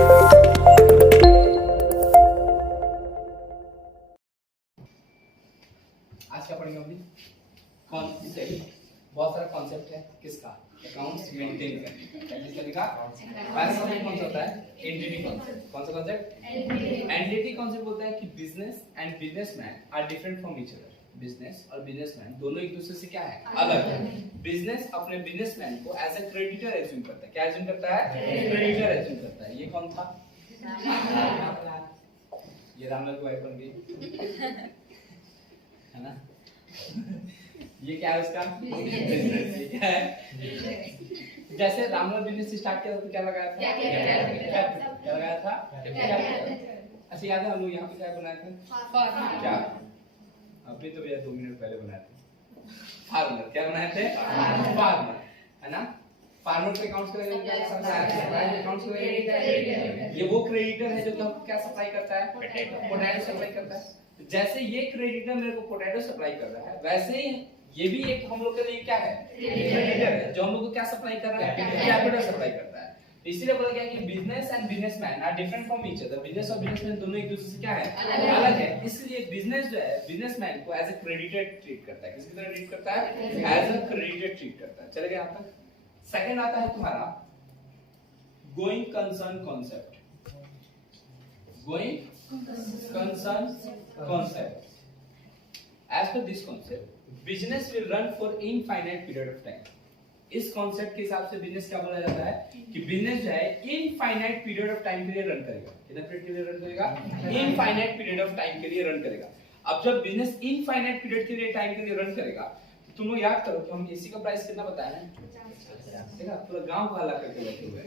आज क्या पढ़ेंगे हम? बहुत सारा कॉन्सेप्ट है किसका, अकाउंट्स मेंटेन करने का। जिसका लिखा पहला कॉन्सेप्ट कौन सा होता है? Entity concept. कौन सा कॉन्सेप्ट? एंटिटी कॉन्सेप्ट बोलता है कि business and businessman are different from each other. Business और बिजनेसमैन दोनों एक दूसरे से क्या है? अलग है। बिजनेस अपने बिजनेसमैन को एज अ क्रेडिटर एज्यूम करता है। क्या एज्यूम करता है? क्रेडिटर एज्यूम करता है। ये कौन था? ये रामलाल को वाइफ बन गई है ना? ये क्या है उसका? बिजनेस। ये क्या है? जैसे रामलाल बिजनेस स्टार्ट किया तो क्या लगाया था? क्या लगाया था? अच्छा याद है हम लोग यहाँ पे क्या बनाए थे? क्या? अभी तो भैया 2 मिनट पहले बनाए थे फार्मर। क्या बनाए थे? फार्मर, है ना? फार्मर पे अकाउंट्स करेंगे, अकाउंट्स करेंगे। ये वो क्रेडिटर है जो कि हमको क्या सप्लाई करता है? पोटैटो सप्लाई करता है। जैसे ये क्रेडिटर मेरे को पोटैटो सप्लाई कर रहा है, वैसे ही ये भी एक हम लोग के लिए क्या है? क्रेडिटर है जो हम लोग को क्या सप्लाई कर रहा है? कैपिटल सप्लाई करता है। इसीलिए बोला गया कि business and businessman are different from each other. Business और बिजनेसमैन दोनों एक दूसरे से क्या है? अलग है। इसलिए बिजनेस जो है बिजनेसमैन को एज अ क्रेडिटर ट्रीट करता है। किसकी तरह ट्रीट करता है? एज अ क्रेडिटर ट्रीट करता है। चलेगा यहां तक? सेकंड आता है तुम्हारा going concern concept. Going concern concept. As per this concept, business will run for infinite period of time. इस कॉन्सेप्ट के हिसाब से बिजनेस क्या बोला जाता है कि बिजनेस जो है इनफाइनाइट पीरियड ऑफ टाइम के लिए रन करेगा। कितना पीरियड के लिए रन करेगा? इनफाइनाइट पीरियड ऑफ टाइम के लिए रन करेगा। अब जब बिजनेस इनफाइनाइट पीरियड के लिए टाइम के लिए रन करेगा तो तुम लोग याद करो कि हम एसी का प्राइस कितना बताया है? 50। देखा पूरा गांव को हल्ला करके बैठे हुए।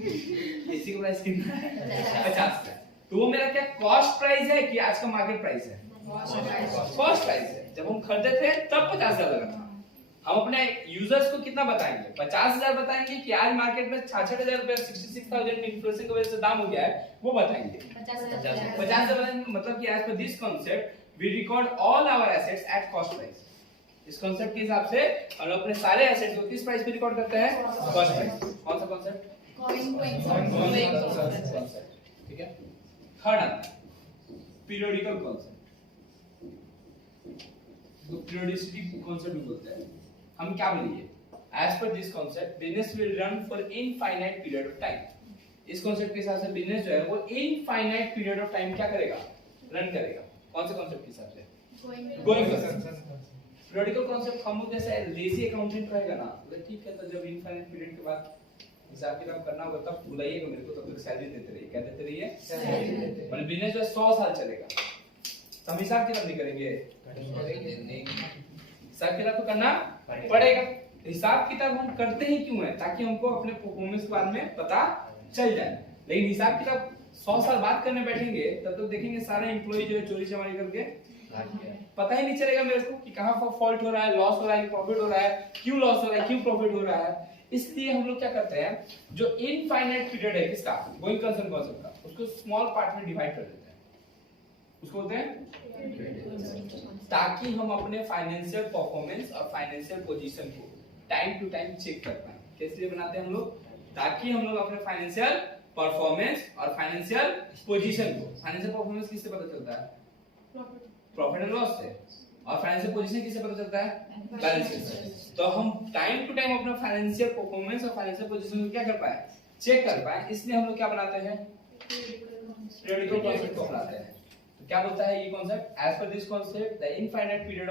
एसी का प्राइस कितना है? 50 है। तो वो मेरा क्या कॉस्ट प्राइस है कि आज का मार्केट प्राइस है? कॉस्ट प्राइस है। जब हम खरीदे थे तब 50,000 लगा था। हम अपने यूजर्स को कितना बताएंगे? 50,000 बताएंगे कि आज मार्केट में 66,000 रुपए 66,000 में इन्फ्लेशन की वजह से दाम हो गया है, वो बताएंगे। 50,000 बताएंगे। मतलब कि as per this concept we record all our assets at cost price. इस कांसेप्ट के हिसाब से हम लोग अपने सारे एसेट्स को किस प्राइस पे रिकॉर्ड करते हैं? Cost price. कौन सा कांसेप्ट? ठीक है। थर्ड आता है पीरियोडिकल कांसेप्ट। तो पीरियोडिसिटी कांसेप्ट बोलते हैं। हम क्या बोलेंगे? As per this concept business will run for infinite period of time. इस कांसेप्ट के हिसाब से बिजनेस जो है वो इनफाइनाइट पीरियड ऑफ टाइम क्या करेगा? रन करेगा। कौन से कांसेप्ट के हिसाब से? Going concept. पीरियोडिकल कांसेप्ट हम लोग जैसे लेजी अकाउंटेंट रहेगा ना, तो ठीक है, तो जब इनफाइनाइट पीरियड के बाद हिसाब किताब करना होगा तब बुलाइएगा मेरे को, तब तक सैलरी देते रहिए। क्या देते रहिए? सैलरी देते रहिए। मतलब बिजनेस जो है 100 साल चलेगा। हम हिसाब किताब नहीं करेंगे? हिसाब किताब तो करना पड़ेगा। हिसाब किताब हम करते ही क्यों है? ताकि हमको अपने परफॉर्मेंस के बारे में पता चल जाए। लेकिन हिसाब किताब 100 साल बाद करने बैठेंगे तब तो देखेंगे सारे एम्प्लॉय जो है चोरी चमारी करके पता ही नहीं चलेगा मेरे को कि कहां पर फॉल्ट हो रहा है, लॉस हो रहा है, प्रॉफिट हो रहा है, क्यों लॉस हो रहा है, क्यों प्रॉफिट हो रहा है। इसलिए हम लोग क्या करते हैं, जो इनफाइनाइट पीरियड है किसका? गोइंग कंसर्न कॉन्सेप्ट का, उसको स्मॉल पार्ट में डिवाइड कर देते हैं। उसको बोलते हैं ताकि हम अपने फाइनेंशियल परफॉर्मेंस और फाइनेंशियल पोजीशन को टाइम टू टाइम चेक कर पाए। किस लिए बनाते हैं हम लोग? ताकि हम लोग अपने फाइनेंशियल परफॉर्मेंस और फाइनेंशियल पोजीशन को, फाइनेंशियल परफॉर्मेंस किससे पता चलता है? प्रॉफिट एंड लॉस से। और फाइनेंशियल पोजीशन किससे पता चलता है? बैलेंस शीट से। तो हम टाइम टू टाइम अपना फाइनेंशियल परफॉर्मेंस और फाइनेंशियल पोजीशन को क्या कर पाए? चेक कर पाए। इसलिए हम लोग क्या बनाते हैं? पीरियोडिकल कांसेप्ट को बनाते हैं। तो क्या बोलता है ये concept? As per this concept the infinite period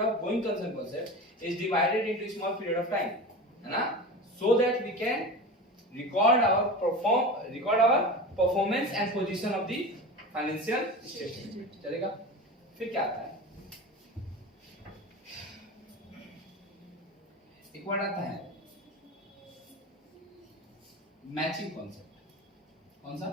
of going concern concept is divided into small period of time, है ना, so that we can record our performance and position of the financial statement। चलेगा? फिर क्या आता है? एक word आता है मैचिंग कॉन्सेप्ट। कौन सा?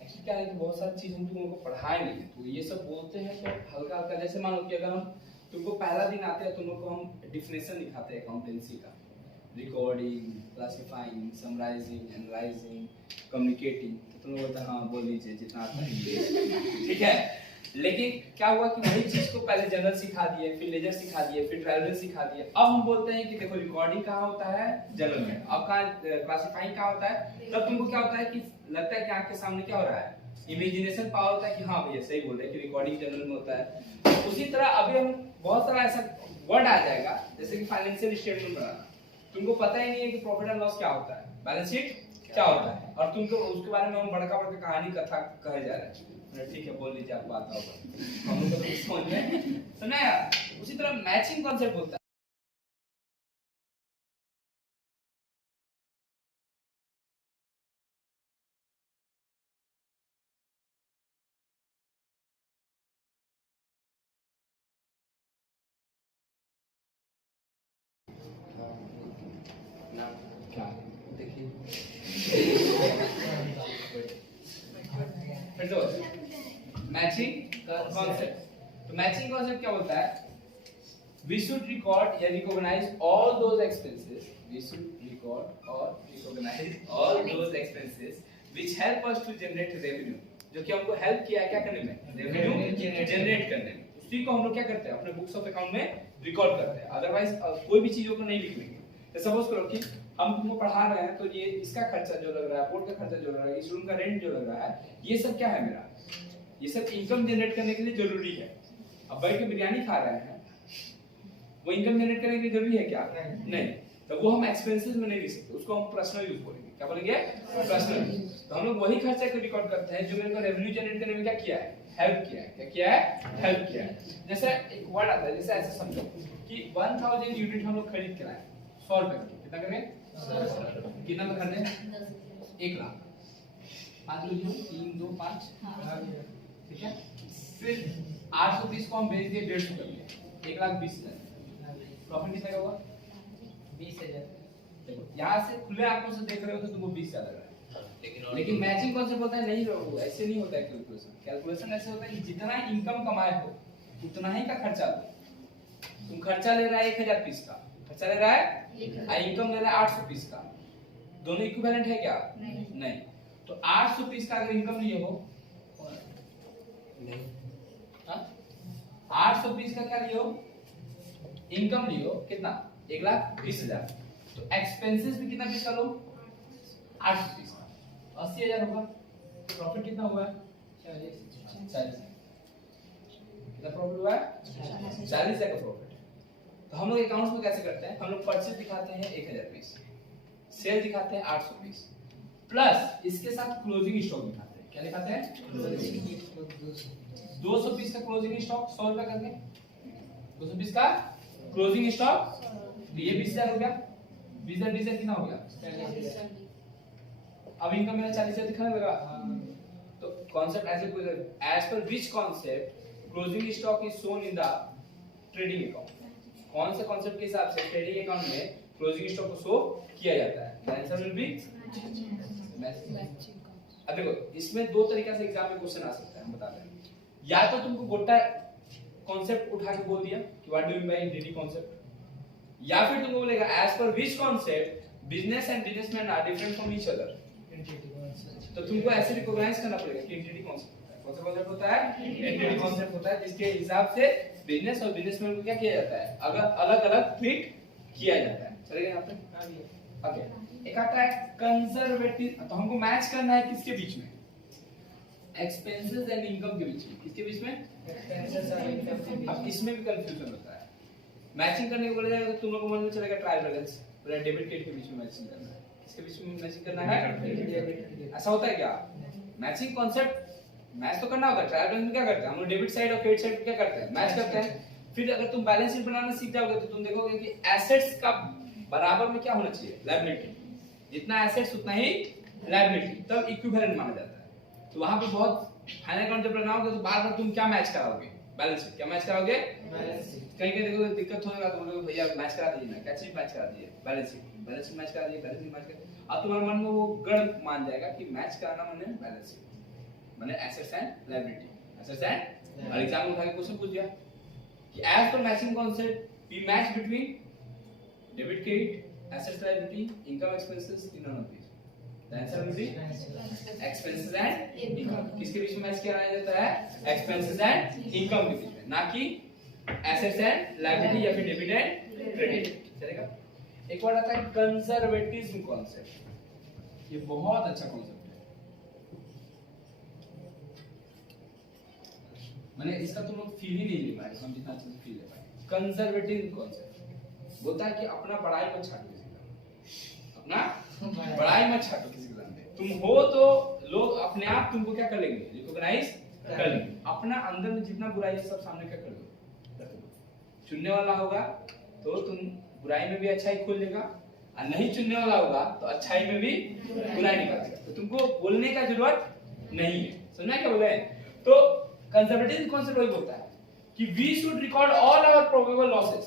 एक्चुअली क्या है कि बहुत सारी चीज हम तुम लोगों को पढ़ाए नहीं है, तो ये सब बोलते हैं तो हल्का हल्का। जैसे मान लो कि अगर हम तुमको पहला दिन आते हैं तुम लोग को हम डिफिनेशन दिखाते हैं अकाउंटेंसी का, recording, classifying, summarising, analysing, communicating, तो तुम लोग बोलते हैं हाँ बोल लीजिए जितना आता है। ठीक है, लेकिन क्या हुआ कि वही चीज को पहले जनरल सिखा दिए, फिर लेजर सिखा दिए, फिर ट्रायवल सिखा दिए। अब हम बोलते हैं कि देखो रिकॉर्डिंग कहाँ होता है, जनरल में। अब कहाँ क्लासिफाइंग कहाँ होता है? तब तुमको क्या होता है कि लगता है कि आंख के सामने क्या हो रहा है, इमेजिनेशन पावर होता है कि हाँ भैया सही बोल रहे हैं कि रिकॉर्डिंग जनरल में होता है। उसी तरह अभी हम बहुत सारा ऐसा वर्ड आ जाएगा जैसे कि फाइनेंशियल स्टेटमेंट बनाना। तुमको पता ही नहीं है कि प्रॉफिट एंड लॉस क्या होता है, बैलेंस शीट क्या होता है, और तुमको उसके बारे में हम बड़का बड़का कहानी कथा कहे जा रहे हैं। ठीक है बोल लीजिए, आपको आता होगा, हम लोग तो समझ में सुना यार। उसी तरह मैचिंग कॉन्सेप्ट होता है। क्या देखिए फिर तो मैचिंग कॉन्सेप्ट। तो मैचिंग कॉन्सेप्ट क्या बोलता है? We should record या recognize all those expenses. We should record or recognize all those expenses which help us to generate revenue. जो कि हमको हेल्प किया है क्या करने में, रेवेन्यू जनरेट करने में। उसी को हम लोग क्या करते हैं अपने बुक्स ऑफ अकाउंट में रिकॉर्ड करते हैं। अदरवाइज कोई भी चीजों को नहीं लिखेंगे। तो सपोज करो कि हम तुमको पढ़ा रहे हैं, तो ये इसका खर्चा जो लग रहा है, बोर्ड का खर्चा जो लग रहा है, इस रूम का रेंट जो लग रहा है, ये सब क्या है मेरा, ये सब इनकम जनरेट करने के लिए जरूरी है। अब बैठ के बिरयानी खा रहे हैं, वो इनकम जनरेट करने के लिए जरूरी है क्या? नहीं। तो वो हम एक्सपेंसेस में नहीं लिख सकते, उसको हम पर्सनल यूज बोलेंगे। क्या बोलेंगे? पर्सनल। तो हम लोग वही खर्चे को रिकॉर्ड करते हैं जो मेरे को रेवेन्यू जनरेट करने में क्या किया है, हेल्प किया है। क्या किया है? हेल्प किया है। जैसे एक वर्ड आता है, जैसे ऐसे समझो कि 1000 यूनिट हम लोग खरीद के लाए 100 रुपए की। कितना करें? कितना में खरीदे? 1 लाख। 5 लीजिए, 3 2 5, ठीक है। फिर 820 को हम बेच दिए 150 कर लिए, 1,20,000। प्रॉफिट कितना का हुआ? 20,000। देखो यहाँ से खुले आंखों से देख रहे हो तो तुमको 20 ज्यादा लग रहा है, लेकिन मैचिंग कॉन्सेप्ट होता है नहीं होगा, ऐसे नहीं होता है। कैलकुलेशन कैलकुलेशन ऐसे होता है कि जितना इनकम कमाए हो उतना ही का खर्चा लो। तुम खर्चा ले रहा है 1000 पीस का, खर्चा ले रहा है और इनकम ले रहा है 800 पीस का, दोनों इक्विवेलेंट है क्या? नहीं। तो 800 पीस का अगर इनकम लिए हो, नहीं 800 पीस का क्या लियो, इनकम लियो, कितना? 1,20,000। तो एक्सपेंसेस भी कितना पीस का लो? 800 पीस का, 80,000 होगा। प्रॉफिट कितना हुआ है? 40। कितना प्रॉफिट हुआ है? 40,000 का प्रॉफिट। तो हम लोग अकाउंट्स में कैसे करते हैं? हम लोग परचेज दिखाते हैं 1,000 पीस, सेल दिखाते हैं 800 पीस, प्लस इसके साथ क्लोजिंग स्टॉक दिखाते हैं। क्या दिखाते हैं? 200 पीस का क्लोजिंग स्टॉक 100 रुपए करके, 200 पीस का क्लोजिंग स्टॉक, तो ये 20,000 हो गया। 20,000 कितना हो गया? अब इनकम मेरा 40,000 दिखाने लगा। तो कॉन्सेप्ट ऐसे कोई, as per which concept closing stock is shown in the trading account. कौन से कॉन्सेप्ट के हिसाब से ट्रेडिंग अकाउंट में क्लोजिंग स्टॉक को शो किया जाता है? द आंसर विल बी अब देखो इसमें दो तरीके से एग्जाम में क्वेश्चन आ सकता है, हम बता रहे हैं। या तो तुमको गोटा कॉन्सेप्ट उठा के बोल दिया कि what do you mean by entity concept, या फिर तुमको बोलेगा as per which concept business and businessman are different from each other. तो तुमको ऐसे रिकॉग्नाइज करना पड़ेगा कि एनटीटी कॉन्सेप्ट कौन सा कॉन्सेप्ट होता है? एनटीटी कॉन्सेप्ट होता है, जिसके हिसाब से बिजनेस और बिजनेसमैन को क्या किया जाता है, अगर अलग-अलग ट्रीट किया जाता है। चलेगा यहां पे? ओके। एक आता है कंजर्वेटिव। तो हमको मैच करना है किसके बीच में? एक्सपेंसेस एंड इनकम के बीच में। किसके बीच में? एक्सपेंसेस और इनकम के बीच। अब इसमें भी कंफ्यूजन होता है। मैचिंग करने को बोला जाएगा तो तुम लोगों को मन में चलेगा ट्रायल बैलेंस, पूरा डेबिट क्रेडिट के बीच में मैचिंग करना है। किसके बीच में मैचिंग करना है? ऐसा होता है क्या? मैचिंग कॉन्सेप्ट मैच तो करना होता है। ट्रायल बैलेंस में क्या करते हैं हम लोग? डेबिट साइड और क्रेडिट साइड क्या करते हैं? मैच करते हैं। फिर अगर तुम बैलेंस शीट बनाना सीख जाओगे तो तुम देखोगे कि एसेट्स का बराबर में क्या होना चाहिए? लायबिलिटी। जितना एसेट्स उतना ही लायबिलिटी, तब इक्विवेलेंट माना जाता है। तो वहां पे बहुत फाइनल अकाउंट जब बनाओगे तो बार-बार तुम क्या मैच कराओगे? Balance sheet. क्या मैच कराओगे? Balance sheet. कहीं-कहीं देखोगे दिक्कत होगा तो बोलोगे भैया मैच करा दीजिए ना। क्या चीज मैच करा दीजिए? Balance sheet. Balance sheet match करा दीजिए, बैलेंस शीट मैच करा। अब तुम्हारे मन में वो गढ़ मान जाएगा कि मैच कराना माने बैलेंस शीट, माने assets and liability. Assets and, और एग्जाम में उठा के क्वेश्चन पूछ दिया कि as per matching concept we match between debit credit, assets liability, income expenses, in none of these. The answer will be expenses and income. किसके बीच में match किया जाता है? expenses and income के बीच में, ना कि assets and liability या फिर debit and credit. चलेगा? एक बार आता है कंजर्वेटिज्म कॉन्सेप्ट. ये बहुत अच्छा कॉन्सेप्ट है. मैंने इसका तुम लोग फील ही नहीं ले पाए, हम जितना अच्छे से फील ले पाए. कंजर्वेटिज्म कॉन्सेप्ट बोलता है कि अपना पढ़ाई मत छाटो किसी का, अपना पढ़ाई मत छाटो किसी के सामने. तुम हो तो लोग अपने आप तुमको क्या कर लेंगे? रिकॉग्नाइज कर लेंगे. अपना अंदर में जितना बुराई है सब सामने क्या कर दो. चुनने वाला होगा तो तुम बुराई में भी अच्छाई खोल लेगा, और नहीं चुनने वाला होगा तो अच्छाई में भी बुराई निकाल देगा. तो तुमको बोलने का जरूरत नहीं है. समझना क्या बोल रहे हैं? तो कंजर्वेटिव कॉन्सेप्ट वही बोलता है कि we should record all our probable losses.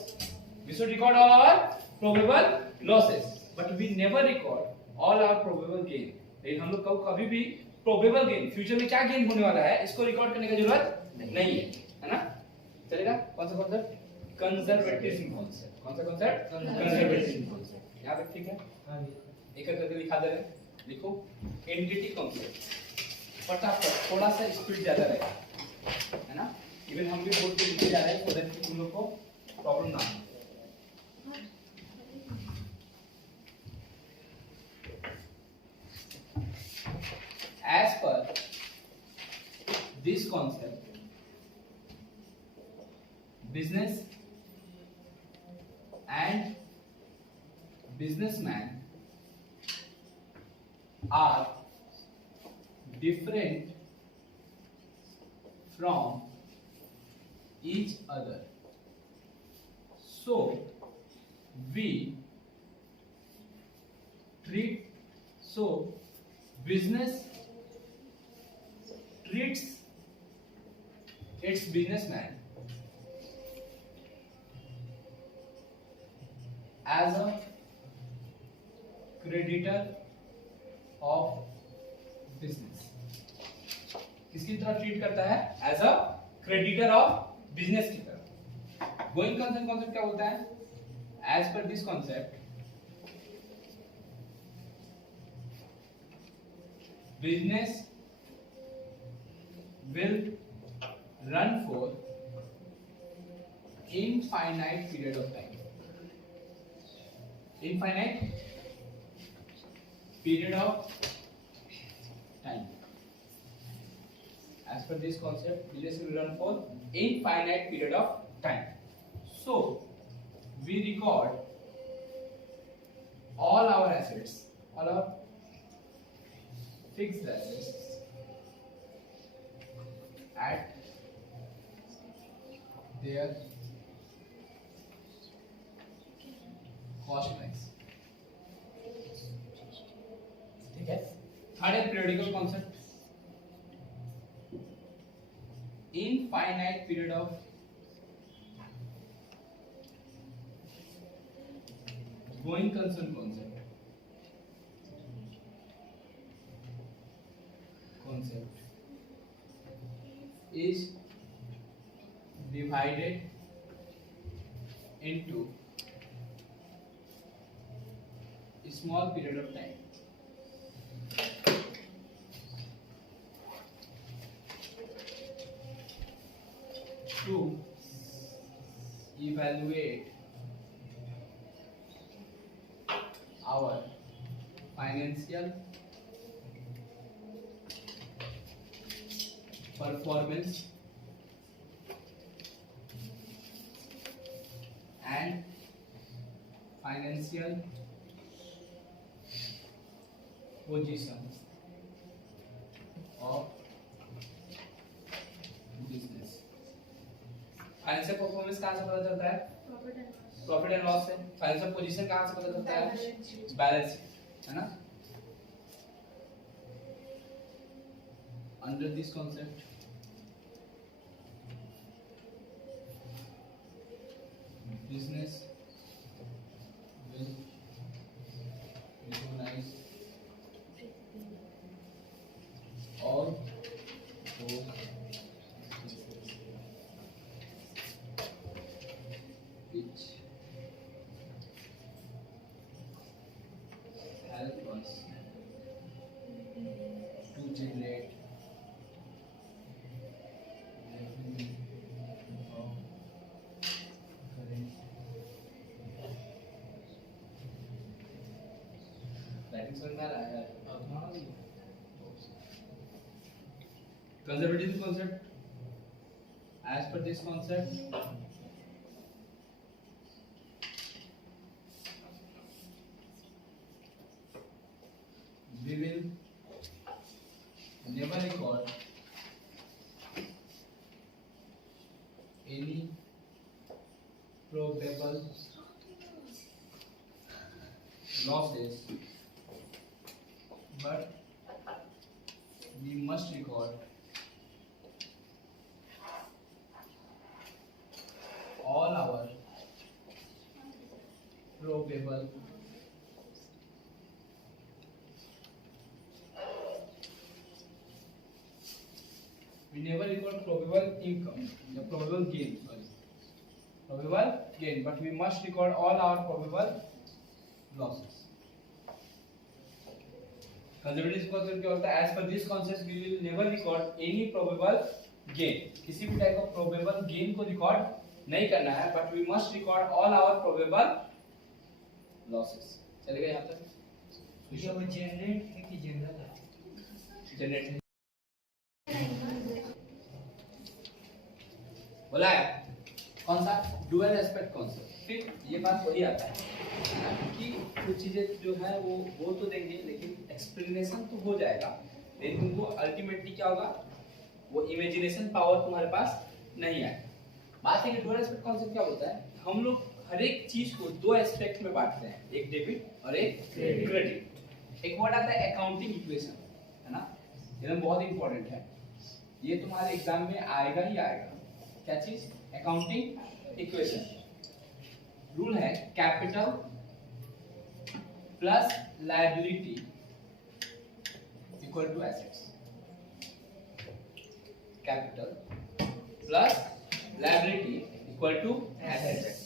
We should record all our probable losses, but we never record all our probable gain. लेकिन हम लोग को कभी भी probable gain, फ्यूचर में क्या गेन होने वाला है, इसको रिकॉर्ड करने की जरूरत नहीं है ना? चलेगा? कौन सा कॉन्सेप्ट? Conservatism concept. कौन सा कॉन्सेप्ट? Conservatism concept. याद रख, ठीक है? हां जी. एक एक करके दिखा दे रहे हैं. लिखो एंटिटी कॉन्सेप्ट. फटाफट, थोड़ा सा स्पीड ज्यादा रहेगा, है ना? इवन हम भी बोर्ड पे लिखे जा रहे हैं सो दैट तुम लोग को प्रॉब्लम ना हो. As per this concept, business and businessman are different from each other, so business treats its businessman as a creditor of business. किसकी तरह ट्रीट करता है? As a creditor of business की तरह. गोइंग कंसर्न कॉन्सेप्ट क्या बोलता है? As per this concept, business will run for infinite period of time. Infinite period of time. As per this concept, business will run for infinite period of time. So we record all our assets, all our fixed assets at their cost price. ठीक है? Third है periodical concept. Infinite period of going concern concept. Is divided into a small period of time. To evaluate our financial performance and financial position of business. Financial performance कहाँ से पता चलता है? Profit and loss से. Financial position कहाँ से पता चलता है? बैलेंस शीट, है ना? Under this concept, business will recognize all those which help us समझ में आ रहा है? Conservative concept. As per this concept, we will never record any probable losses, but we must record all our probable we never record probable income, the probable gain, probable gain, but we must record all our probable losses. Conservative concept क्या होता है? As per this concept, we will never record any probable gain. किसी भी type का probable gain को record नहीं करना है, but we must record all our probable losses. चलेगा यहाँ तक? ये वो जनरेट है कि जनरल है? जनरेट है। बोला है कौन सा? Dual aspect concept. फिर ये बात वही आता है कि कुछ चीजें जो है वो बोल तो देंगे, लेकिन एक्सप्लेनेशन तो हो जाएगा, लेकिन तुमको अल्टीमेटली क्या होगा, वो इमेजिनेशन पावर तुम्हारे पास नहीं आएगा। बात है कि डुअल एस्पेक्ट कॉन्सेप्ट क्या होता है, हम लोग हर एक चीज को दो एस्पेक्ट में बांटते हैं, एक डेबिट और एक क्रेडिट। एक वर्ड आता है अकाउंटिंग इक्वेशन, है ना, ये बहुत इंपॉर्टेंट है, ये तुम्हारे एग्जाम में आएगा ही आएगा। क्या चीज? Accounting equation. रूल है capital plus liability equal to assets. Capital plus liability equal to assets.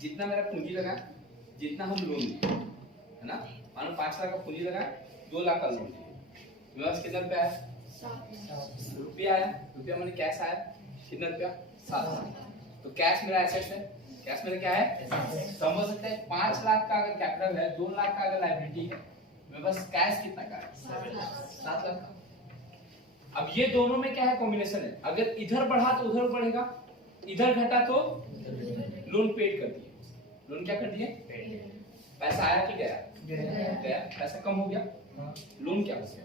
जितना मेरा पूंजी लगा, जितना हम लोन लिए, है ना, मानो 5 लाख का पूंजी लगा, 2 लाख का लोन लिए, मेरे पास कितना रुपया आया? रुपया आया। रुपया मैंने कैश आया, कितना रुपया? 7 लाख। तो कैश मेरा एसेट है, कैश मेरा क्या है? समझ सकते हैं 5 लाख का अगर कैपिटल है, 2 लाख का अगर लायबिलिटी है, मेरे पास कैश कितना का है? 7 लाख का। अब ये दोनों में क्या है? कॉम्बिनेशन है। अगर इधर बढ़ा तो उधर बढ़ेगा, इधर घटा तो लोन पेड कर दिए। लोन क्या कर दिए? पैसा आया कि गया? गया। पैसा कम हो गया, लोन क्या हो गया?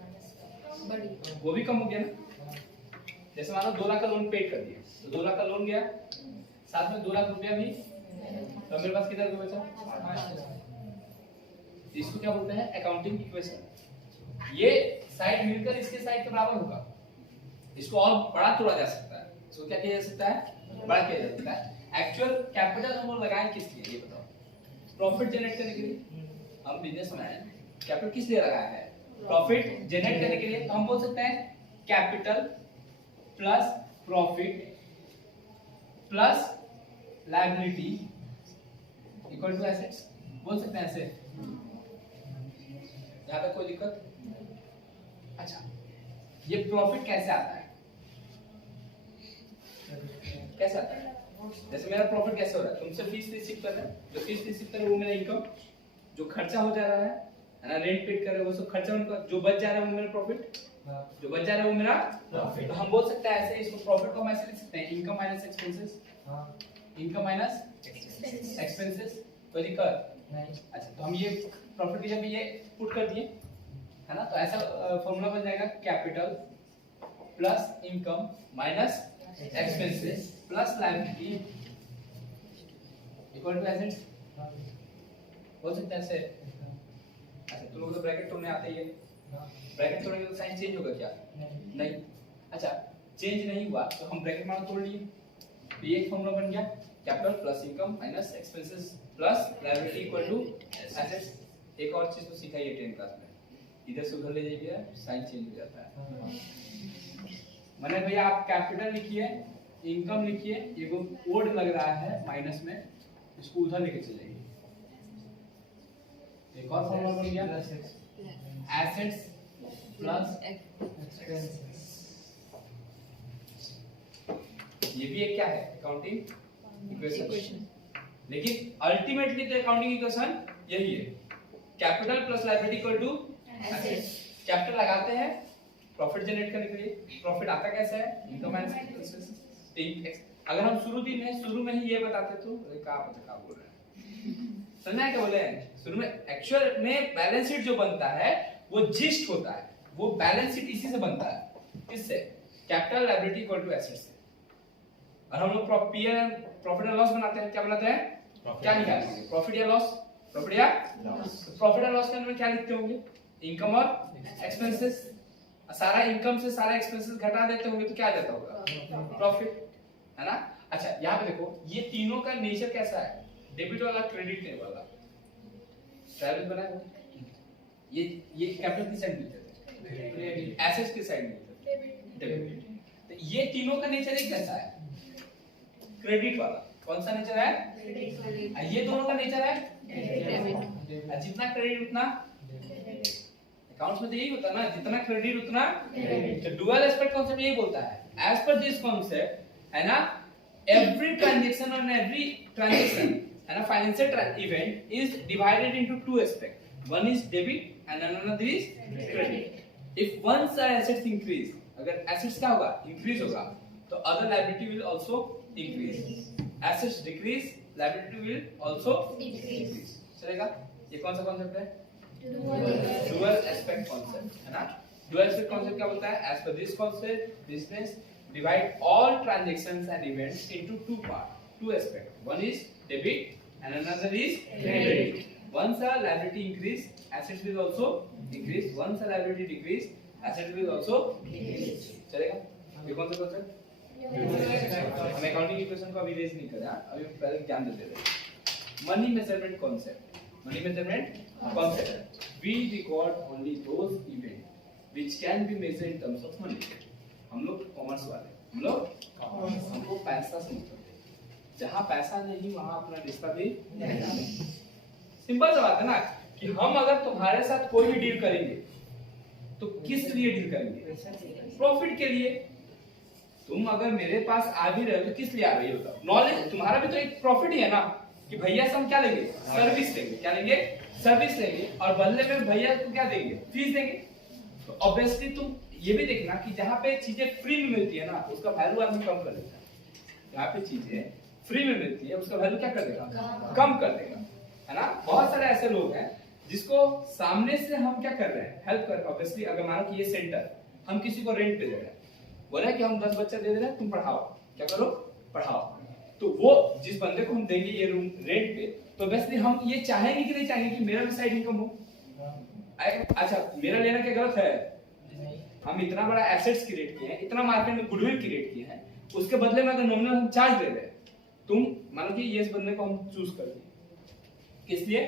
वो भी कम हो गया ना। जैसे मानो 2 लाख का लोन पेड कर दिया, तो 2 लाख का लोन गया, साथ में 2 लाख रुपया भी, तो मेरे पास कितना रुपया बचा? इसको क्या बोलते हैं? Accounting equation. ये साइड मिलकर इसके साइड के बराबर होगा। इसको और बड़ा तोड़ा जा सकता है। इसको क्या किया जा सकता है? बड़ा किया जा सकता है। एक्चुअल कैपिटल हम लोग लगाएं किस लिए, ये बताओ? प्रॉफिट जनरेट करने के लिए। हम बिजनेसमैन, कैपिटल किस लिए लगाया है? प्रॉफिट जनरेट करने के लिए। तो हम बोल सकते हैं capital plus profit plus liability equal to assets. बोल सकते हैं ऐसे? यहाँ तक कोई दिक्कत? अच्छा, ये प्रॉफिट कैसे आता है? कैसे आता है? जैसे मेरा प्रॉफिट कैसे हो रहा है? तुमसे फीस रिसीव कर रहे हैं, जो फीस रिसीव कर रहे हैं वो मेरा इनकम, जो खर्चा हो जा रहा है ना, रेंट पेड कर रहे हैं वो सब खर्चा उनका, जो बच जा रहा है वो मेरा प्रॉफिट, जो बच जा रहा है वो मेरा प्रॉफिट। तो हम बोल सकते हैं ऐसे, इसको प्रॉफिट को हम ऐसे लिख सकते हैं, income minus expenses. Income minus expenses. कोई दिक्कत नहीं? अच्छा, तो हम ये प्रॉफिट जब ये पुट कर दिए, है ना, तो ऐसा फॉर्मूला बन जाएगा capital plus income minus expenses plus liability equal to assets. हो सकता है ऐसे? अच्छा, तुम लोग तो ब्रैकेट तोड़ने आते ही है। ब्रैकेट तोड़ने के तो साइन चेंज होगा क्या? नहीं। अच्छा, चेंज नहीं हुआ तो हम ब्रैकेट मानो तोड़ लिए, तो ये एक फॉर्मूला बन गया, capital plus income minus expenses plus liability equal to assets. एक और चीज तो सीखा ये 10th क्लास में, इधर से उधर ले जाइए साइन चेंज हो जाता है। मैंने भैया आप कैपिटल लिखिए, इनकम लिखिए, ये वो कोड लग रहा है माइनस में, इसको उधर लेके चलेंगे। एक और फॉर्मूला बन गया एसेट्स प्लस एक्सपेंसेस। ये भी एक क्या है? Accounting equation. लेकिन अल्टीमेटली तो अकाउंटिंग इक्वेशन यही है, capital plus liability equal to capital लगाते हैं प्रॉफिट जनरेट करने के लिए। प्रॉफिट आता कैसे है? Income and expenses. अगर हम शुरू में ही ये बताते तो क्या बोल रहे हैं, समझना क्या बोले हैं? शुरू में एक्चुअल में बैलेंस शीट जो बनता है वो जिस्ट होता है, वो बैलेंस शीट इसी से बनता है। किससे? Capital liability equal to assets से। और हम लोग प्रॉफिट एंड लॉस बनाते हैं, क्या बनाते हैं? क्या निकालेंगे? प्रॉफिट या लॉस? प्रॉफिट एंड लॉस के अंदर क्या लिखते होंगे? इनकम और एक्सपेंसेस। सारा इनकम से सारा एक्सपेंसेस घटा देते होंगे तो क्या आ जाता होगा? प्रॉफिट, है ना? अच्छा यहाँ पे देखो ये तीनों का नेचर कैसा है? डेबिट वाला, क्रेडिट वाला। ट्रायल बना है ये कैपिटल की साइड में, एसेट्स की साइड में डेबिट। तो ये तीनों का नेचर एक जैसा है, क्रेडिट वाला। कौन सा नेचर है? ये दोनों का नेचर है जितना क्रेडिट उतना अकाउंट्स में तो यही होता है ना, जितना क्रेडिट उतना तो डुअल एस्पेक्ट कॉन्सेप्ट यही बोलता है। एज पर दिस कॉन्सेप्ट है ना, every transaction है ना, financial event is divided into two aspects. One is debit and another is credit. If once assets increase, अगर assets क्या होगा? Increase होगा, तो other liability will also increase. Assets decrease, liability will also increase. चलेगा? ये कौन सा concept है? Dual aspect concept, है ना? Dual aspect concept क्या बोलता है? As per this concept, business divide all transactions and events into two parts, two aspects. One is debit and another is credit. Once a liability increase, assets will also increase. Once a liability decrease, assets will also decrease. चलेगा? ये कौन सा concept? हम accounting equation को अभी raise नहीं कर रहे हैं, अभी पहले ज्ञान देते हैं। Money measurement concept. Money measurement concept. We record only those events which can be measured in terms of money. हम लोग कॉमर्स वाले, हम लोग हमको पैसा से मतलब है, जहाँ पैसा नहीं वहाँ अपना रिश्ता भी नहीं। सिंपल सा बात है ना कि हम अगर तुम्हारे साथ कोई भी डील करेंगे तो किस लिए डील करेंगे? प्रॉफिट के लिए। तुम अगर मेरे पास आ भी रहे हो तो किस लिए आ रही हो? बताओ। नॉलेज तुम्हारा भी तो एक प्रॉफिट ही है ना, कि भैया से हम क्या लेंगे? सर्विस लेंगे। क्या लेंगे? सर्विस लेंगे, और बदले में भैया को क्या देंगे? फीस देंगे। तो ऑब्वियसली तुम ये भी देखना कि जहाँ पे चीजें फ्री में मिलती है ना, उसका वैल्यू आदमी कम कर देता है। जहाँ पे चीजें फ्री में मिलती है उसका वैल्यू क्या कर देगा? कम कर देगा, है ना? बहुत सारे ऐसे लोग हैं जिसको सामने से हम क्या कर रहे हैं? हेल्प कर। ऑब्वियसली अगर मानो कि ये सेंटर हम किसी को रेंट पे दे रहे हैं, बोले कि हम 10 बच्चा दे रहे हैं, तुम पढ़ाओ। क्या करो? पढ़ाओ। तो वो जिस बंदे को हम देंगे ये रूम रेंट पे, तो ऑब्वियसली हम ये चाहेंगे कि नहीं चाहेंगे कि मेरा भी साइड इनकम हो? अच्छा मेरा लेना क्या गलत है? हम इतना बड़ा एसेट्स क्रिएट किए हैं, इतना मार्केट में गुडविल क्रिएट किए हैं, उसके बदले में अगर नॉमिनल हम चार्ज दे रहे हैं, तुम मानो कि ये इस बंदे को हम चूज कर दिए, किस लिए?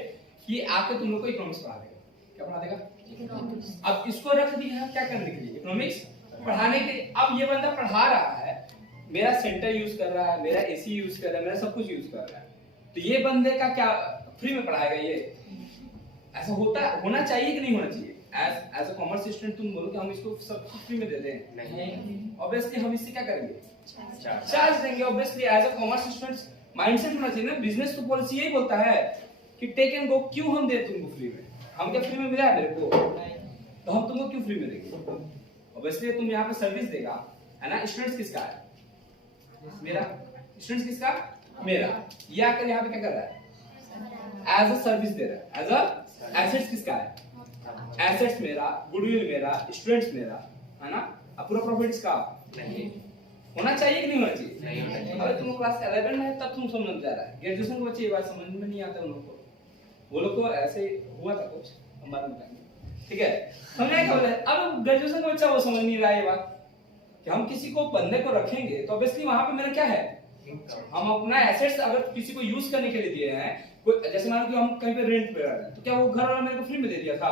कि आके तुम लोग को इकोनॉमिक्स पढ़ा देगा। क्या पढ़ा देगा? अब इसको रख दिया क्या करने के लिए? इकोनॉमिक्स पढ़ाने के। अब ये बंदा पढ़ा रहा है, मेरा सेंटर यूज कर रहा है, मेरा एसी यूज कर रहा है, मेरा सब कुछ यूज कर रहा है, तो ये बंदे का क्या फ्री में पढ़ाएगा? ये ऐसा होना चाहिए कि नहीं होना चाहिए? एज अ कॉमर्स स्टूडेंट तुम बोलो कि हम इसको सब फ्री में दे दें, नहीं। ऑब्वियसली हम इससे क्या करेंगे? चार्ज देंगे। Obviously as a commerce student mindset होना चाहिए ना। बिजनेस तो पॉलिसी यही बोलता है कि टेक एंड गो। क्यों हम दे तुमको फ्री में? हम क्या फ्री में मिला है मेरे को? तो हम तुमको क्यों फ्री में देंगे? ऑब्वियसली तुम यहाँ पे सर्विस देगा, है ना? स्टूडेंट्स किसका है? मेरा। स्टूडेंट्स किसका? मेरा। ये आकर यहाँ पे क्या कर रहा है? एज अ सर्विस दे रहा है। एज अ एसेट्स किसका है? एसेट्स मेरा, गुडविल मेरा, स्टूडेंट्स मेरा, है ना? अब पूरा प्रॉफिट इसका नहीं होना चाहिए कि नहीं होना चाहिए? नहीं होना चाहिए। अगर तुम क्लास 11 में है तब तुम समझ जा रहा है। ग्रेजुएशन के बच्चे ये बात समझ में नहीं आता उन लोगों को। वो लोग को ऐसे हुआ था कुछ, हम बाद में बताएंगे, ठीक है? हमने क्या बोला? अब ग्रेजुएशन का बच्चा वो समझ नहीं रहा है ये बात कि हम किसी को बंदे को रखेंगे तो ऑब्वियसली वहां पे मेरा क्या है? हम अपना एसेट्स अगर किसी को यूज करने के लिए दिए हैं, कोई जैसे मान लो कि हम कहीं पे रेंट पे रह रहे हैं, तो क्या वो घर वाला मेरे को फ्री में दे दिया था?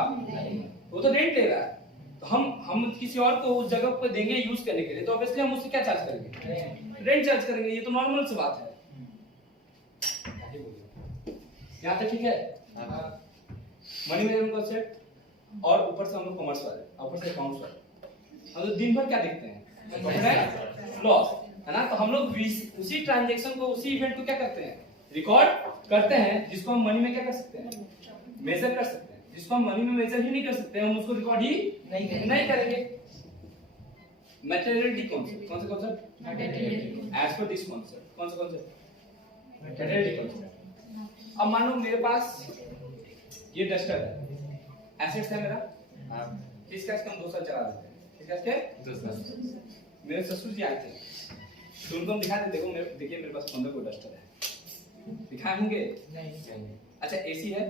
वो तो रेंट ले रहा है। तो हम किसी और को उस जगह पे देंगे यूज करने के लिए, तो ऑब्वियसली हम उससे क्या चार्ज करेंगे? रेंट चार्ज करेंगे। ये तो नॉर्मल सी बात है। यहाँ तक ठीक है? मनी मैनेजमेंट कॉन्सेप्ट, और ऊपर से हम लोग कॉमर्स वाले, ऊपर से अकाउंट्स वाले, हम लोग दिन भर क्या देखते हैं? प्रॉफिट एंड लॉस, है ना? तो हम लोग उसी ट्रांजैक्शन को, उसी इवेंट को क्या करते हैं? रिकॉर्ड करते हैं, जिसको हम मनी में क्या कर सकते हैं? मेजर कर सकते हैं। जिसको हम मनी में मेजर ही नहीं कर सकते, हम उसको रिकॉर्ड ही नहीं करेंगे। मटेरियलिटी कॉन्सेप्ट, कौन सा concept? As per this concept, कौन सा कॉन्सेप्ट? Materiality concept. अब मान लो मेरे पास ये डस्टर है, एसेट्स है मेरा, किसका इसका हम 2 साल चला देते हैं, किसका इसके 2 साल। मेरे ससुर जी आए थे, तो उनको हम दिखाते, देखो मेरे, देखिए मेरे पास 15 को डस्टर है, दिखाए होंगे? नहीं। अच्छा एसी है,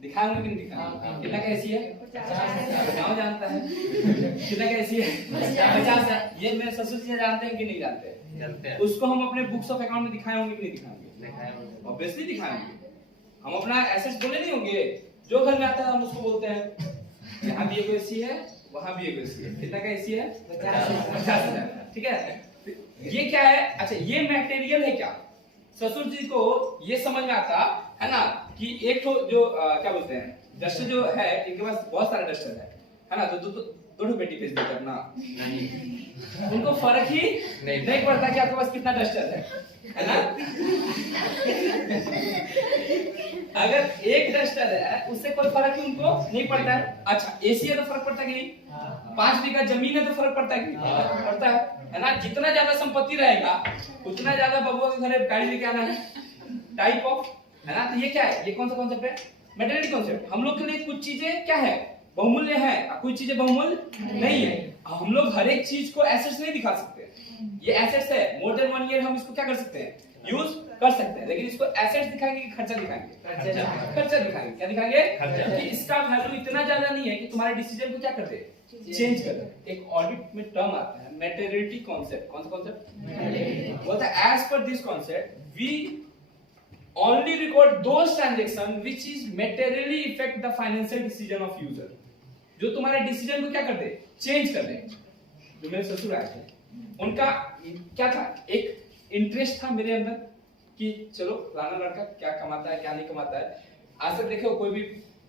दिखाए होंगे कि नहीं दिखाए? कितना का एसी है? 50। गाँव जानता है कितना का एसी है? 50 है। ये मेरे ससुर जी जानते हैं कि नहीं जानते? जानते हैं। उसको हम अपने बुक्स ऑफ अकाउंट में दिखाए होंगे कि नहीं दिखाएंगे? दिखाएंगे, ऑब्वियसली दिखाएंगे। हम अपना एसेट्स बोले नहीं होंगे, जो घर में आता है हम उसको बोलते हैं। यहाँ भी एक एसी है, वहाँ भी एक एसी है, कितना का एसी है? 50,000। ठीक है, ये क्या है? अच्छा ये मटेरियल है क्या? ससुर जी को ये समझ में आता है ना कि एक तो जो क्या बोलते हैं डस्टर जो है, इनके पास बहुत सारे डस्टर है ना, तो दो बेटी भेज देते अपना, उनको फर्क ही नहीं पड़ता कि आपके पास कितना डस्टर है ना। अगर एक डस्टर है उससे कोई फर्क ही उनको नहीं पड़ता है। अच्छा एसी है तो फर्क पड़ता है कि नहीं? 5 बीघा जमीन है तो फर्क पड़ता है कि नहीं? पड़ता है ना। जितना ज्यादा संपत्ति रहेगा उतना ज्यादा बबुआ के घर गाड़ी लेके आना है, टाइप ऑफ, है ना। तो ये क्या है? ये कौन सा कॉन्सेप्ट है? Material concept. हम लोग के लिए कुछ चीजें क्या है? बहुमूल्य है, कुछ चीजें बहुमूल्य नहीं है। हम लोग हर एक चीज को एसेट्स नहीं दिखा सकते। ये एसेट्स है, मोर देन 1 ईयर हम इसको क्या कर सकते हैं? यूज कर सकते हैं। लेकिन इसको एसेट्स दिखाएंगे कि खर्चा दिखाएंगे? खर्चा दिखाएंगे। क्या दिखाएंगे? कि इसका वैल्यू इतना ज्यादा नहीं है कि तुम्हारे डिसीजन को क्या कर दे? चेंज कर दे। एक ऑडिट में टर्म आता है मटेरियलिटी कॉन्सेप्ट। कौन सा कॉन्सेप्ट? बोलता है as per this concept we only record those transactions which is materially affect the financial decision of user, जो तुम्हारे डिसीजन को क्या कर दे? चेंज कर दे। जो मेरे ससुर आए थे, उनका क्या था? एक इंटरेस्ट था मेरे अंदर कि चलो फलाना लड़का क्या कमाता है क्या नहीं कमाता है। आज तक देखो कोई भी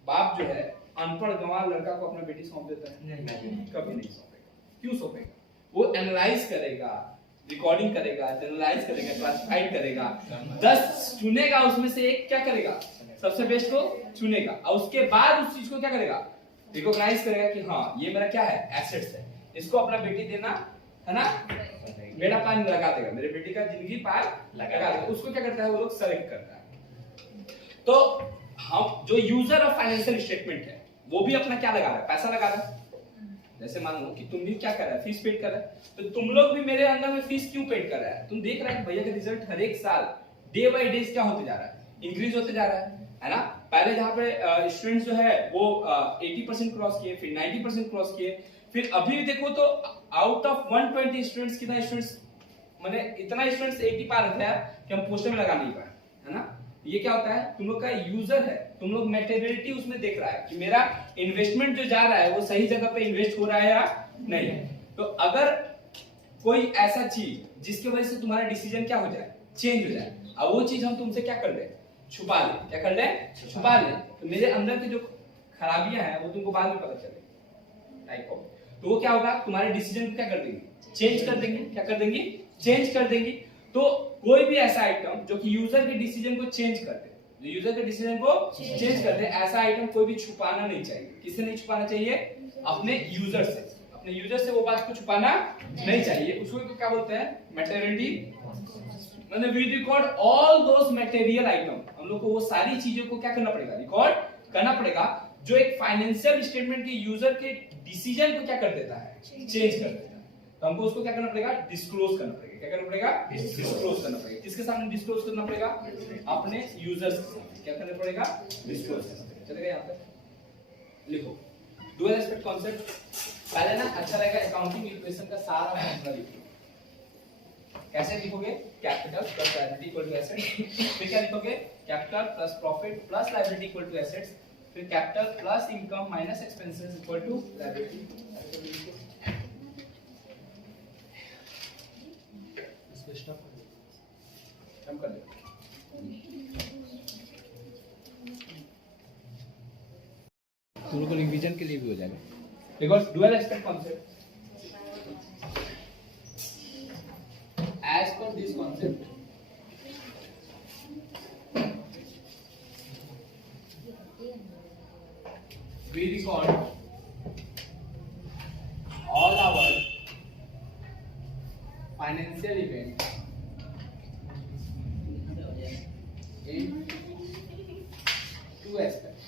बाप जो है अनपढ़ गंवार लड़का को अपना बेटी सौंप देता है? नहीं, कभी नहीं सौंपेगा। क्यों सौंपेगा? वो एनालाइज करेगा, रिकॉर्डिंग करेगा, जनरलाइज करेगा, क्लासिफाइड करेगा, 10 चुनेगा, उसमें से एक क्या करेगा? सबसे बेस्ट को चुनेगा, और उसके बाद उस चीज को क्या करेगा? रिकॉग्नाइज करेगा कि हाँ ये मेरा क्या है? एसेट्स है, इसको अपना बेटी देना है ना, बेड़ा पार लगा देगा, मेरे बेटी का जिंदगी पार लगा देगा। उसको क्या करता है? वो लोग सेलेक्ट करता है। तो हम जो यूजर ऑफ फाइनेंशियल स्टेटमेंट है वो भी अपना क्या लगा रहा है? पैसा लगा रहा है। जैसे मान लो कि तुम भी क्या कर रहा है? फीस पेड कर रहा है, तो तुम लोग भी मेरे अंदर में फीस क्यों पेड कर रहा है? तुम देख रहा है कि भैया का रिजल्ट हर एक साल डे बाय डे क्या होते जा रहा है? इंक्रीज होते जा रहा है ना। पहले जहां पे स्टूडेंट्स जो है वो 80% क्रॉस किए, फिर 90% क्रॉस किए, फिर अभी देखो तो आउट ऑफ 120 स्टूडेंट्स कितना स्टूडेंट्स, माने इतना स्टूडेंट्स 80 पार होता है कि हम पोस्टर में लगा नहीं पाए, है ना। ये क्या होता है? तुम लोग का यूजर है, तुम लोग मटेरियलिटी उसमें देख रहा है कि मेरा इन्वेस्टमेंट जो जा रहा है वो सही जगह पे इन्वेस्ट हो रहा है या नहीं। तो अगर कोई ऐसा चीज जिसकी वजह से तुम्हारा डिसीजन क्या हो जाए? चेंज हो जाए, और वो चीज हम तुमसे क्या कर ले? छुपा ले। क्या कर ले? छुपा ले। तो मेरे अंदर की जो खराबियां हैं वो तुमको बाद में पता चलेगी, टाइप ऑफ। तो वो क्या होगा? तुम्हारे डिसीजन को क्या कर देंगे? चेंज कर देंगे। क्या कर देंगी? चेंज कर देंगी। तो कोई भी ऐसा आइटम जो कि यूजर के डिसीजन को चेंज कर दे, जो यूजर के डिसीजन को चेंज कर दे, ऐसा आइटम कोई भी छुपाना नहीं चाहिए। किससे नहीं छुपाना चाहिए? अपने यूजर से। अपने यूजर से वो बात को छुपाना नहीं चाहिए। उसको क्या बोलते हैं? मटेरियलिटी। मतलब we record all those material item. हम लोग को वो सारी चीजों को क्या करना पड़ेगा? रिकॉर्ड करना पड़ेगा, जो एक फाइनेंशियल स्टेटमेंट के यूजर के डिसीजन को क्या कर देता है? चेंज कर देता है। तो हमको उसको क्या करना पड़ेगा? डिस्क्लोज करना पड़ेगा। क्या करना पड़ेगा? डिस्क्लोज करना पड़ेगा। किसके सामने डिस्क्लोज करना पड़ेगा? अपने यूजर्स के सामने। क्या करना पड़ेगा? डिस्क्लोज करना पड़ेगा। चलेगा? यहाँ पे लिखो डुअल एस्पेक्ट कॉन्सेप्ट। पहले ना अच्छा रहेगा अकाउंटिंग इक्वेशन का सारा फॉर्मूला लिखो। कैसे लिखोगे? Capital plus liability equal to assets. फिर क्या लिखोगे? Capital plus profit plus liability equal to assets. फिर capital plus income minus expenses equal to liability. हम कर लेते हैं तो रिवीजन के लिए भी हो जाएगा। Because dual aspect concept as per this concept we record all our financial event in two aspects.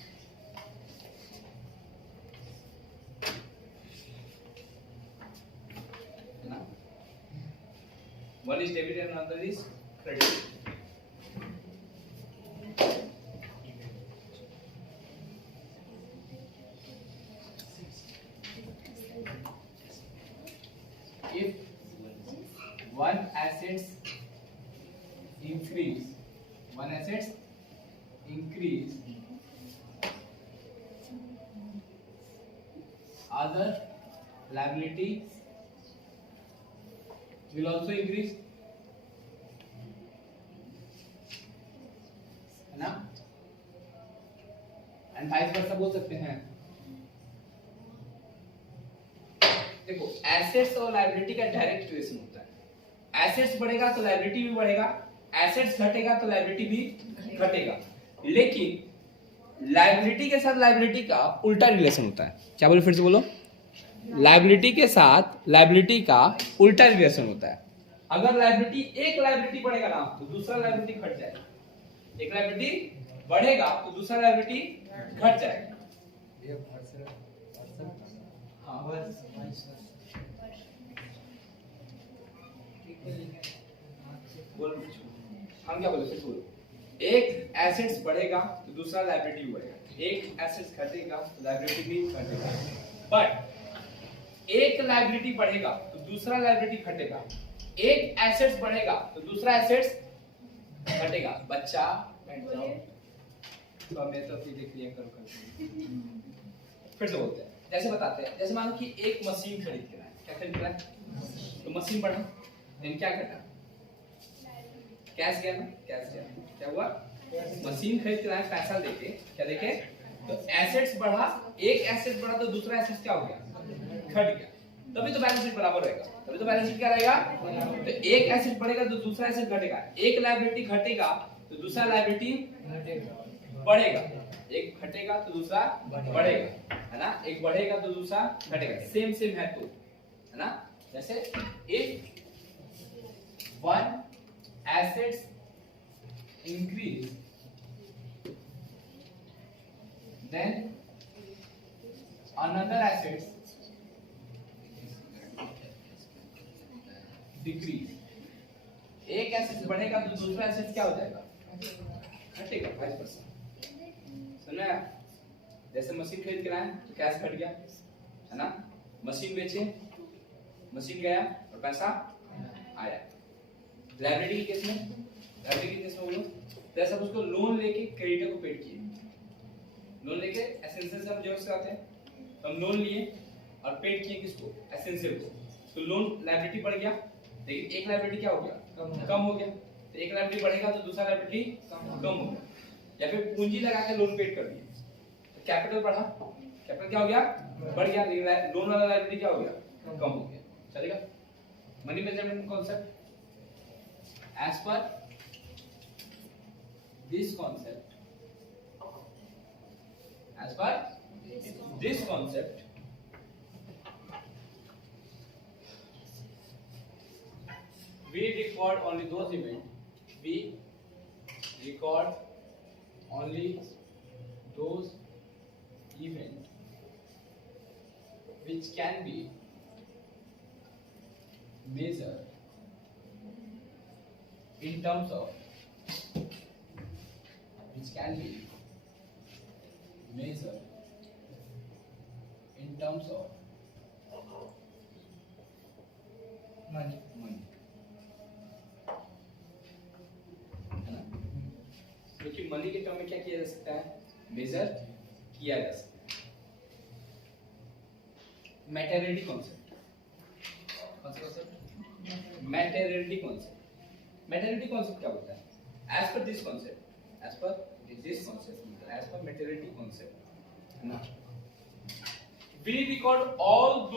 One is debit and another is credit. If one assets increase, other liability will also increase, है ना? And vice versa बोल सकते हैं. देखो assets और liability का direct relation होता है. एसेट्स बढ़ेगा तो लायबिलिटी भी बढ़ेगा, एसेट्स घटेगा तो लायबिलिटी भी घटेगा. लेकिन लायबिलिटी के साथ लायबिलिटी का उल्टा रिलेशन होता है. क्या बोले, फिर से बोलो. लायबिलिटी के साथ लायबिलिटी का उल्टा रिलेशन होता है. अगर लायबिलिटी एक लायबिलिटी बढ़ेगा ना तो दूसरा लायबिलिटी घट जाएगा. एक लायबिलिटी बढ़ेगा तो दूसरा लायबिलिटी घट जाएगा. हाँ बोलो, हम क्या बोले, फिर बोलो. एक एसेट्स बढ़ेगा तो दूसरा लायबिलिटी बढ़ेगा. एक एसेट्स घटेगा तो लायबिलिटी भी घटेगा. बट एक लायबिलिटी बढ़ेगा तो दूसरा लायबिलिटी घटेगा. एक एसेट्स बढ़ेगा तो दूसरा एसेट्स घटेगा. बच्चा बैठ जाओ, तो हमें तो फिर देख लिया करो. फिर से बोलते हैं, जैसे बताते हैं. जैसे मानो कि एक मशीन खरीद के लाए. क्या खरीद के लाए? तो मशीन बढ़ा, लेकिन क्या घटा? कैश गया ना. कैश गया, क्या हुआ? मशीन खरीद के लाए पैसा देके. क्या देखे? तो एसेट्स बढ़ा, एक एसेट बढ़ा तो दूसरा एसेट क्या हो गया? घट गया. तभी तो बैलेंस शीट बराबर रहेगा. तभी तो बैलेंस शीट क्या रहेगा? तो एक एसेट बढ़ेगा तो दूसरा एसेट घटेगा. एक लायबिलिटी घटेगा तो दूसरा लायबिलिटी बढ़ेगा. एक घटेगा तो दूसरा बढ़ेगा, है ना. एक बढ़ेगा तो दूसरा घटेगा. सेम सेम है तो, है ना. जैसे if one assets increase, then another assets decrease. एक एसेट बढ़ेगा तो दूसरा एसेट क्या हो जाएगा? घटेगा. 5%. समझ में आया? जैसे मशीन खरीद के लाए तो कैश घट गया, है ना. मशीन बेचे, मशीन गया और पैसा आया. लायबिलिटी के केस में, लायबिलिटी के केस में बोलो, जैसे उसको लोन लेके क्रेडिटर को पेड किए. लोन लेके एसेंशियल से हम जेरोक्स कराते हैं, तो हम लोन लिए और पेड किए किसको? एसेंशियल को. तो लोन लायबिलिटी बढ़ गया, लेकिन एक लायबिलिटी क्या हो गया? कम हो गया. तो एक लायबिलिटी बढ़ेगा तो दूसरा लायबिलिटी कम हो गया. या फिर पूंजी लगा के लोन पेड कर दिए तो कैपिटल बढ़ा. कैपिटल क्या हो गया? बढ़ गया. लेकिन लोन वाला लायबिलिटी क्या हो गया? कम हो गया. चलेगा? Money measurement concept as per this concept, we record only those events which can be measured in terms of money. है ना. क्योंकि मनी के टर्म में क्या किया जा सकता है? मेजर किया जा सकता है. मैटेरियलिटी कॉन्सेप्ट. कौन सा कॉन्सेप्ट? मैटेरियलिटी कॉन्सेप्ट. मैटेरियलिटी कॉन्सेप्ट क्या बोलता है? as per this materiality concept, है ना. we record all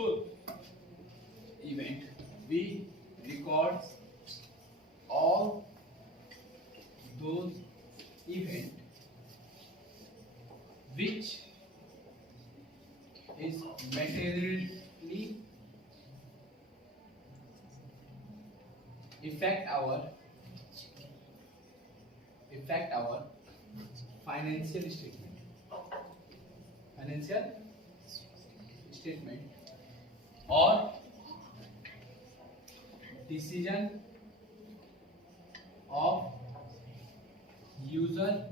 those event which is materially affect our financial statement or decision of user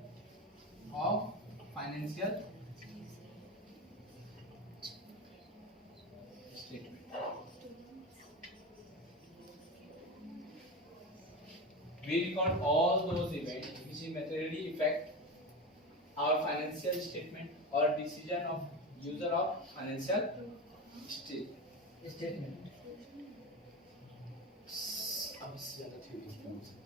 of financial statement. We record all those events which materially affect our financial statement or decision of user of financial statement. Statement. अब इससे ज्यादा theory